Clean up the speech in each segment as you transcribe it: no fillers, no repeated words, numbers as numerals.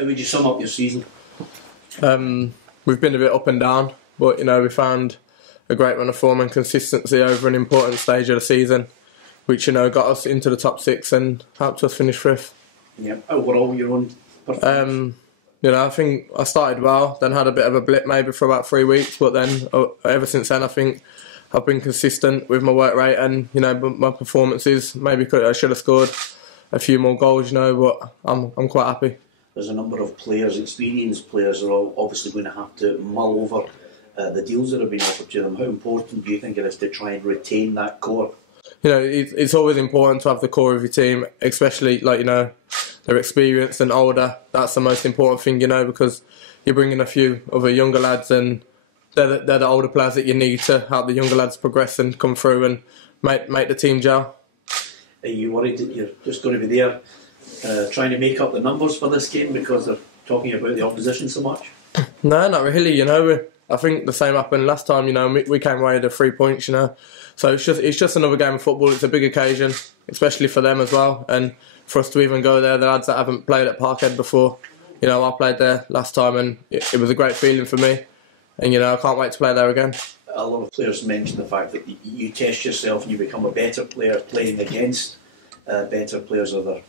How would you sum up your season? We've been a bit up and down, but we found a great run of form and consistency over an important stage of the season, which got us into the top 6 and helped us finish 5th. Yeah. Overall, your own performance? I think I started well, then had a bit of a blip maybe for about 3 weeks, but then ever since then I think I've been consistent with my work rate and my performances. Maybe I should have scored a few more goals, but I'm quite happy. There's a number of players, experienced players, are all obviously going to have to mull over the deals that have been offered to them. How important do you think it is to try and retain that core? It's always important to have the core of your team, especially they're experienced and older. That's the most important thing, because you're bringing a few other younger lads, and they're the older players that you need to help the younger lads progress and come through and make the team gel. Are you worried that you're just going to be there trying to make up the numbers for this game because they're talking about the opposition so much? No, not really. I think the same happened last time. We came away with the 3 points. So it's just another game of football. It's a big occasion, especially for them as well, and for us to even go there, the lads that haven't played at Parkhead before. I played there last time, and it was a great feeling for me. And I can't wait to play there again. A lot of players mention the fact that you test yourself and you become a better player playing against better players. Are there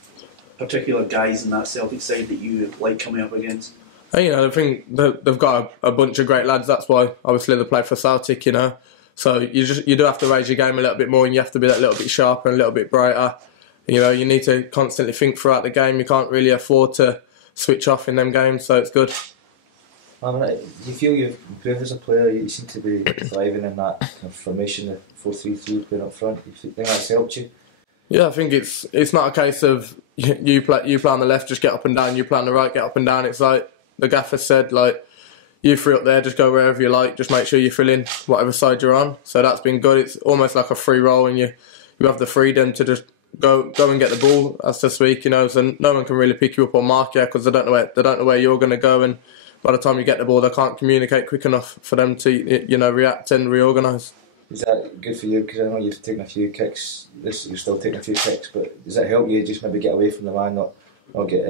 particular guys in that Celtic side that you like coming up against? I think they've got a bunch of great lads. That's why obviously they play for Celtic. So you do have to raise your game a little bit more, and you have to be that little bit sharper and a little bit brighter. You need to constantly think throughout the game. You can't really afford to switch off in them games, so it's good. Do you feel you've improved as a player? You seem to be thriving in that kind of formation, the 4-3-3 playing up front. Do you think that's helped you? Yeah, I think it's not a case of you play on the left, just get up and down. You play on the right, get up and down. It's like the gaffer said, you three up there, just go wherever you like. Just make sure you fill in whatever side you're on. So that's been good. It's almost like a free roll, and you have the freedom to just go and get the ball, as to speak. So no one can really pick you up or mark you because they don't know where you're going to go, and by the time you get the ball, they can't communicate quick enough for them to react and reorganise. Is that good for you? Because I know you've taken a few kicks. You're still taking a few kicks, but does that help you just maybe get away from the man, not get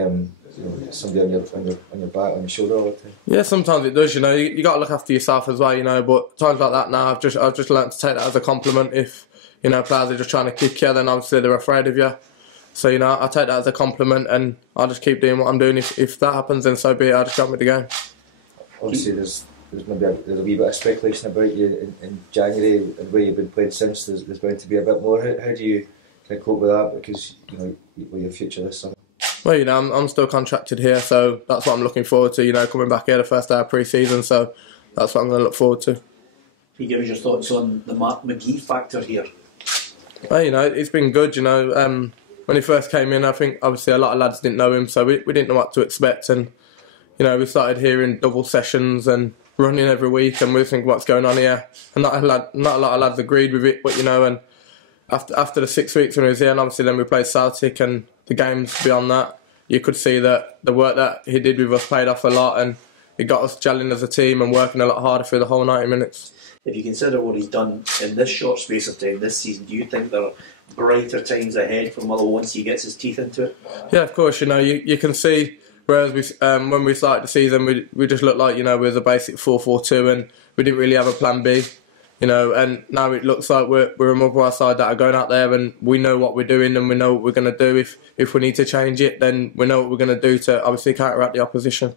somebody on your back, on your shoulder all the time? Yeah, sometimes it does. You got to look after yourself as well. But times like that now, I've just learnt to take that as a compliment. If players are just trying to kick you, then obviously they're afraid of you. So I take that as a compliment, and I'll just keep doing what I'm doing. If that happens, then so be it. I'll just jump with the game. Obviously, there's maybe there's a wee bit of speculation about you in January and where you've been playing since. There's going to be a bit more. How do you kind of cope with that? Because with your future this summer. Well, I'm still contracted here, so that's what I'm looking forward to. Coming back here the first day of pre-season, so that's what I'm going to look forward to. Can you give us your thoughts on the Mark McGee factor here? Well, it's been good. When he first came in, I think obviously a lot of lads didn't know him, so we didn't know what to expect, and we started hearing double sessions and running every week, and we were thinking, what's going on here? And not a lot of lads agreed with it, but and after the 6 weeks when he was here, and obviously then we played Celtic and the games beyond that, you could see that the work that he did with us paid off a lot, and it got us gelling as a team and working a lot harder through the whole 90 minutes. If you consider what he's done in this short space of time this season, do you think there are brighter times ahead for Motherwell once he gets his teeth into it? Yeah, of course. You can see. Whereas when we started the season, we just looked like we was a basic 4-4-2, and we didn't really have a plan B. And now it looks like we're a Motherwell side that are going out there, and we know what we're doing, and we know what we're going to do. If we need to change it, then we know what we're going to do to obviously counteract the opposition.